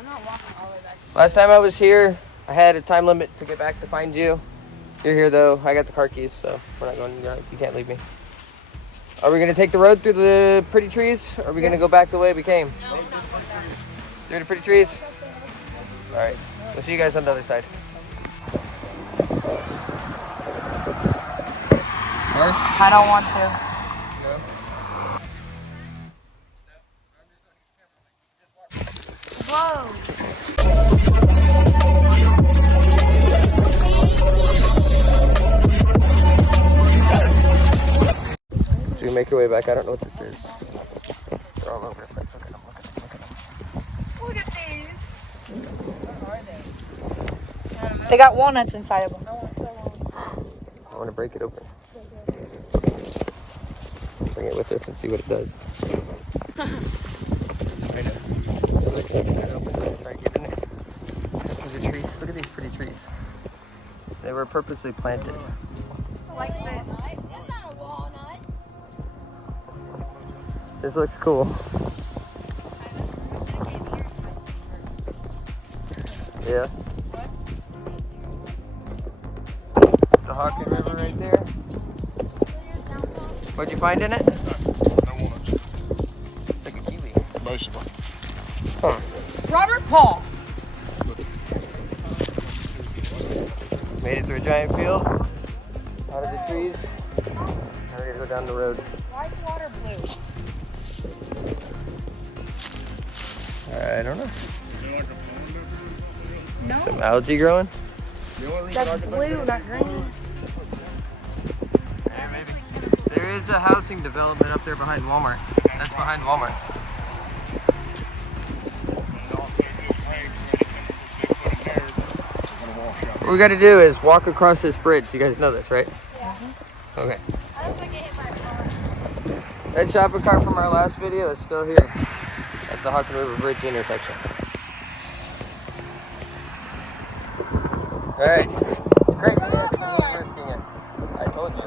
I'm not walking all the way back. Last time I was here, I had a time limit to get back to find you. You're here though. I got the car keys, so we're not going. You can't leave me. Are we gonna take the road through the pretty trees? Or are we gonna go back the way we came? No, I'm not going back. Through the pretty trees? All right. So see you guys on the other side. I don't want to. Whoa. So you make your way back. I don't know what this is. They're all over the place. Look at them. Look at these. What are they? They got walnuts inside of them. I want to break it open. Bring it with us and see what it does. I know. So let's get that open and try to get in there. Look at the trees. Look at these pretty trees. They were purposely planted. Like this. It's not a walnut. This looks cool. Yeah. The Hawken River right there. What'd you find in it? No walnuts. It's like a kiwi. Basically. Huh. Robert Paul. Made it through a giant field. Out of the trees. Now we're gonna go down the road. Why is water blue? I don't know. No, Some algae growing? that's blue, not green. Yeah, maybe. There is a housing development up there behind Walmart. That's behind Walmart. What we gotta do is walk across this bridge. You guys know this, right? Yeah. Okay. I don't think I hit my car. That shopping cart from our last video is still here at the Hawken River Bridge intersection. Alright. Craziness is risking it. I told you.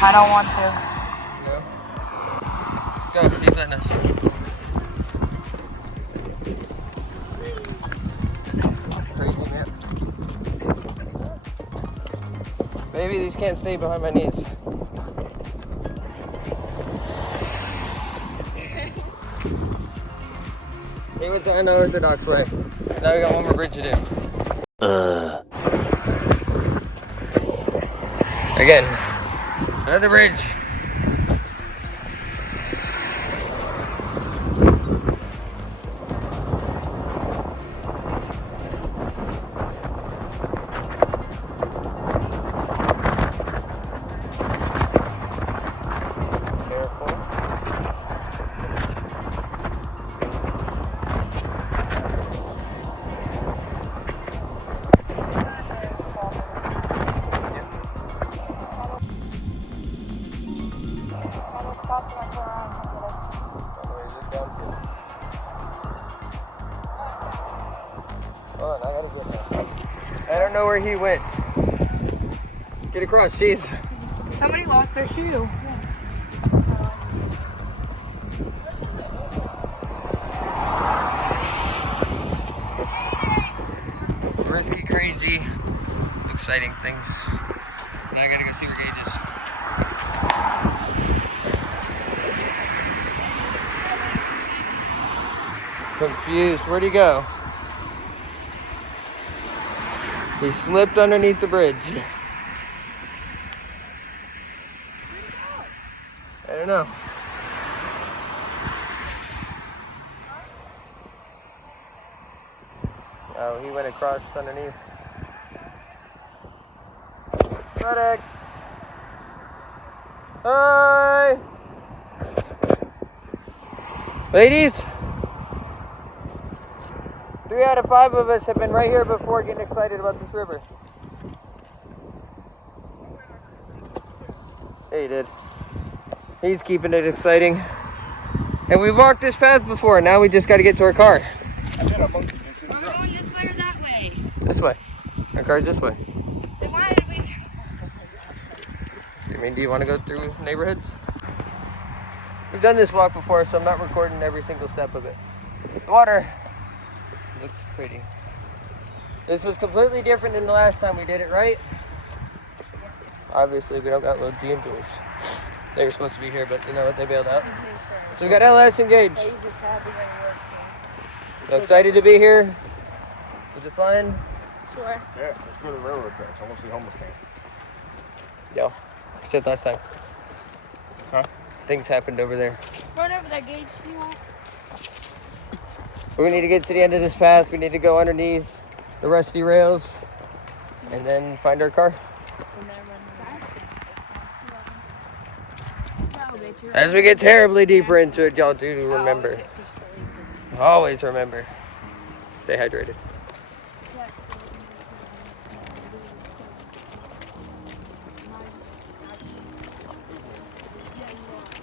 I don't want to. No? Let's go. He's letting us. Crazy man. Baby, these can't stay behind my knees. He went the unorthodox way. Now we got one more bridge to do. Again, another bridge. Hold on, I gotta get there. I don't know where he went. Get across, jeez. Somebody lost their shoe. Risky, crazy, exciting things. Now I gotta go see where Gage is. Confused. Where'd he go? He slipped underneath the bridge. I don't know. Oh, he went across underneath. FedEx. Hi. Ladies. 3 out of 5 of us have been right here before getting excited about this river. Yeah, he did. He's keeping it exciting. And we've walked this path before. Now we just got to get to our car. Are we going this way or that way? This way. Our car's this way. Then why did we... I mean, do you want to go through neighborhoods? We've done this walk before, so I'm not recording every single step of it. The water looks pretty. This was completely different than the last time we did it, right? Obviously, we don't got little DFMdoes. They were supposed to be here, but you know what? They bailed out. So we got LS engaged. So excited to be here. Was it fun? Sure. Yeah, let's go to the railroad tracks. I want to see homeless camp. Yo, I said last time. Huh? Things happened over there. Run over there, Gage. You want? We need to get to the end of this path. We need to go underneath the rusty rails and then find our car. As we get terribly deeper into it, y'all do remember. Always remember. Stay hydrated.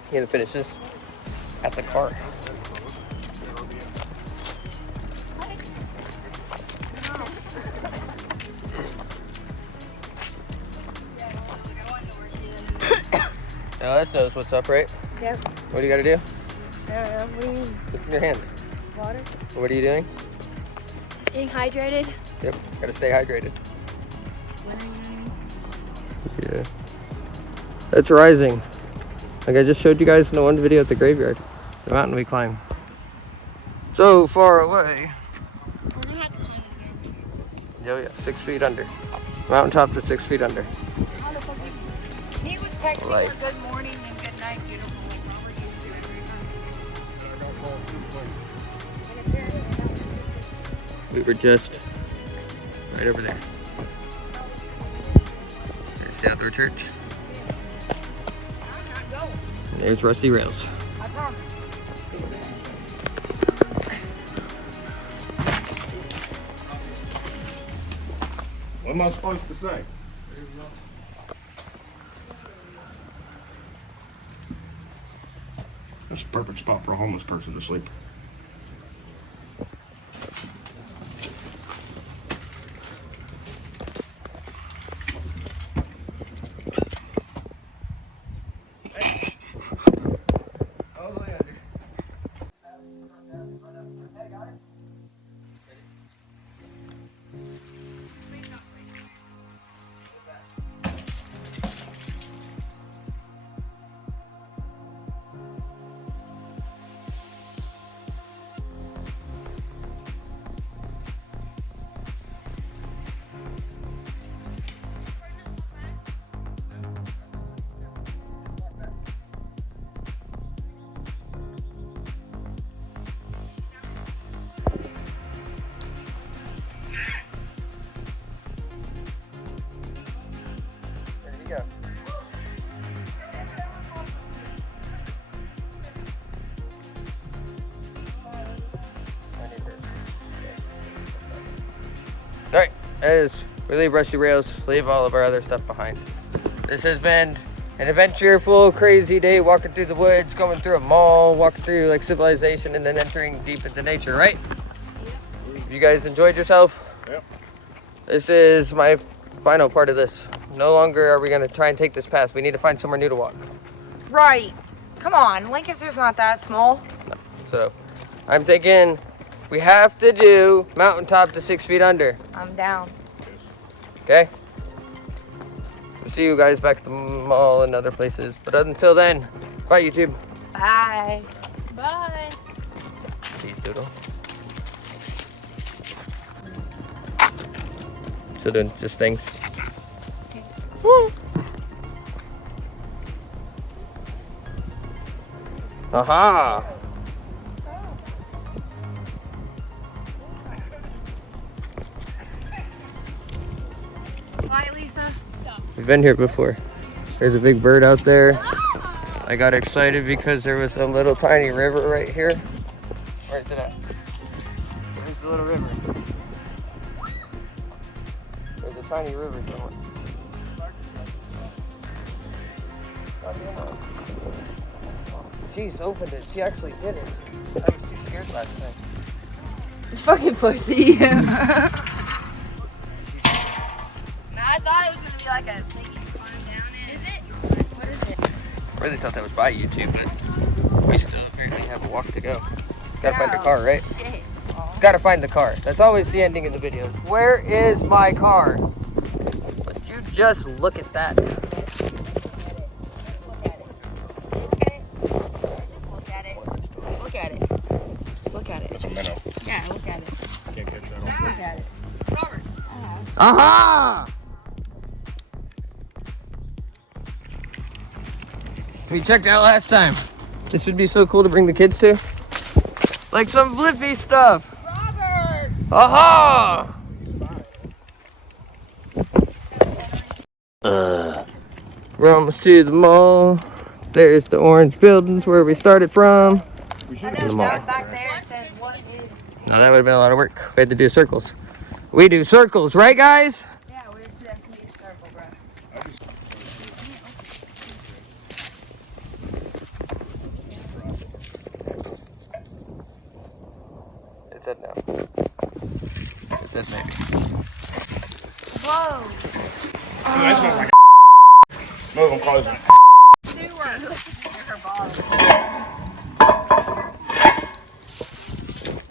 You gonna finish this at the car. LS knows what's up, right? Yep. What do you gotta do? What do you mean? What's in your hand? Water? What are you doing? Staying hydrated. Yep, gotta stay hydrated. Yeah. It's rising. Like I just showed you guys in the one video at the graveyard. The mountain we climb. So far away. Yo, yeah, 6 feet under. Mountaintop to 6 feet under. He was texting Light. her good morning and good night, beautiful, like Robert used to every time. We were just right over there. There's the outdoor church. And there's rusty rails. I promise. What am I supposed to say? That's a perfect spot for a homeless person to sleep. All the way under. There you go. Alright, as we leave rusty rails, leave all of our other stuff behind. This has been an adventureful, crazy day walking through the woods, going through a mall, walking through like civilization, and then entering deep into nature, right? You guys enjoyed yourself? Yep. This is my final part of this. No longer are we gonna try and take this path. We need to find somewhere new to walk. Right. Come on, Lancaster's not that small. So I'm thinking we have to do mountaintop to 6 feet under. I'm down. Okay? We'll see you guys back at the mall and other places. But until then, bye YouTube. Bye. Bye. Peace, doodle. Still doing just things. Woo! Aha! Bye, Lisa. We've been here before. There's a big bird out there. I got excited because there was a little tiny river right here. Where is it at? Where's the little river? There's a tiny river somewhere. Jeez, opened it. She actually did it. I was too scared last time. Fucking pussy. No, I thought it was gonna be like a thing you climb down in. Is it? really thought that was by YouTube, but we still apparently have a walk to go. Gotta find the car, right? Shit. Gotta find the car. That's always the ending of the video. Where is my car? Would you just look at that? Just look at it. Look at it. Just look at it. It's a minnow. Yeah, look at it. Can't catch that on Just look at it. Robert. Aha! We checked out last time. This would be so cool to bring the kids to. Like some Flippy stuff. Robert! Aha! We're almost to the mall. There's the orange buildings where we started from. We should I have know mall. down back there it says what new. No, that would have been a lot of work. We had to do circles. We do circles, right guys? Yeah, we just have to use circle, bro. It said no. It said maybe. Whoa. So that smells like move, I'm closing.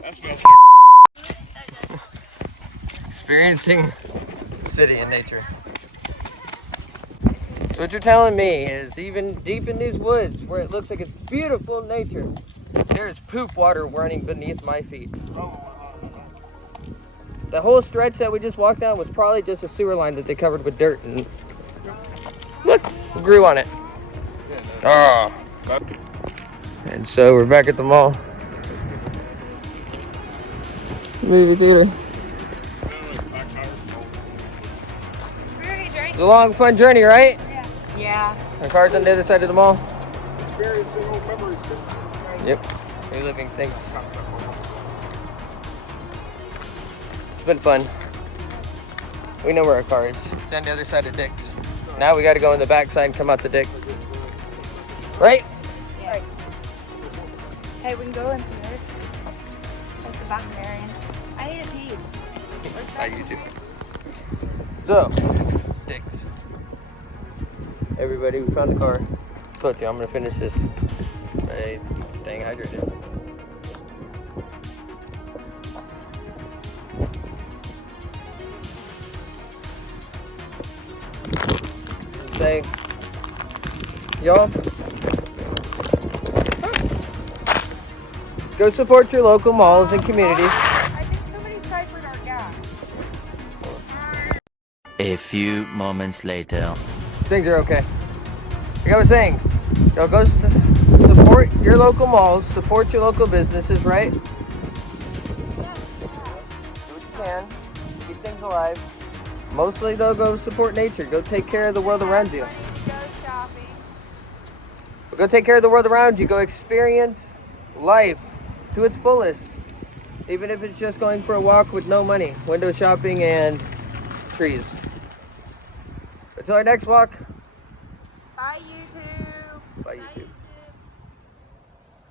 That smells like Experiencing city and nature. So what you're telling me is even deep in these woods where it looks like it's beautiful nature, there's poop water running beneath my feet. The whole stretch that we just walked down was probably just a sewer line that they covered with dirt, and look, we grew on it. Ah. And so we're back at the mall. Movie theater. It's a long, fun journey, right? Yeah. Our car's on the other side of the mall. experiencing old memories. Yep. Reliving things. It's been fun. We know where our car is. It's on the other side of Dick's. Now we got to go in the back side and come out the Dick. Right? Yeah. Hey, we can go in here. Like the back area. I need a pee. Not you too. So, Dick's. Everybody, we found the car. Told you I'm gonna finish this by staying hydrated. Say, y'all, go support your local malls and communities. I think somebody ciphered our gas. A few moments later. Things are okay. Like I was saying, y'all go support your local malls, support your local businesses, right? Do what you can, keep things alive. Mostly though, go support nature. Go take care of the world around you. Go shopping. But go take care of the world around you. Go experience life to its fullest. Even if it's just going for a walk with no money, window shopping and trees. Until our next walk. Bye, YouTube. Bye, YouTube.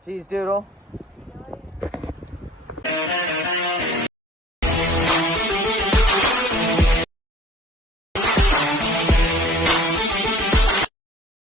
Cheese doodle.